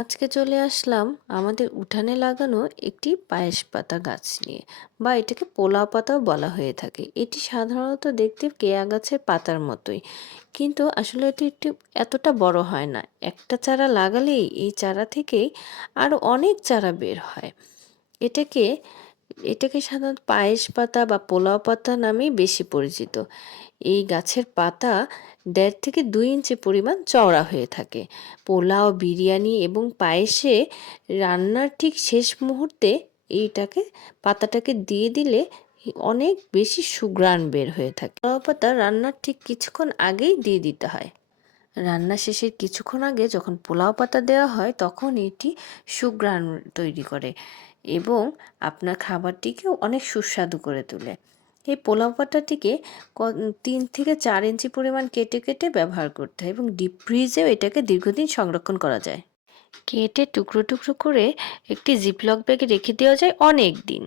আজকে চলে আসলাম আমাদের উঠানে লাগানো একটি পায়েস পাতা গাছ নিয়ে, বা এটাকে পোলাও পাতাও বলা হয়ে থাকে। এটি সাধারণত দেখতে কেয়া গাছের পাতার মতোই, কিন্তু আসলে এটি একটু এতটা বড় হয় না। একটা চারা লাগালেই এই চারা থেকেই আরো অনেক চারা বের হয়। এটাকে এটাকে সাধারণত পায়েস পাতা বা পোলাও পাতা নামেই বেশি পরিচিত। এই গাছের পাতা 1.5 থেকে 2 ইঞ্চি পরিমাণ চওড়া হয়ে থাকে। পোলাও, বিরিয়ানি এবং পায়েসে রান্নার ঠিক শেষ মুহূর্তে এইটাকে পাতাটাকে দিয়ে দিলে অনেক বেশি সুঘ্রাণ বের হয়ে থাকে। পোলাও পাতা রান্নার ঠিক কিছুক্ষণ আগেই দিয়ে দিতে হয়। রান্না শেষের কিছুক্ষণ আগে যখন পোলাও পাতা দেওয়া হয় তখন এটি সুঘ্রাণ তৈরি করে এবং আপনার খাবারটিকেও অনেক সুস্বাদু করে তোলে। এই পোলাও পাতাটিকে 3 থেকে 4 ইঞ্চি পরিমাণ কেটে কেটে ব্যবহার করতে হয় এবং ডিপ ফ্রিজেও এটাকে দীর্ঘদিন সংরক্ষণ করা যায়। কেটে টুকরো টুকরো করে একটি জিপলক ব্যাগে রেখে দেওয়া যায় অনেক দিন।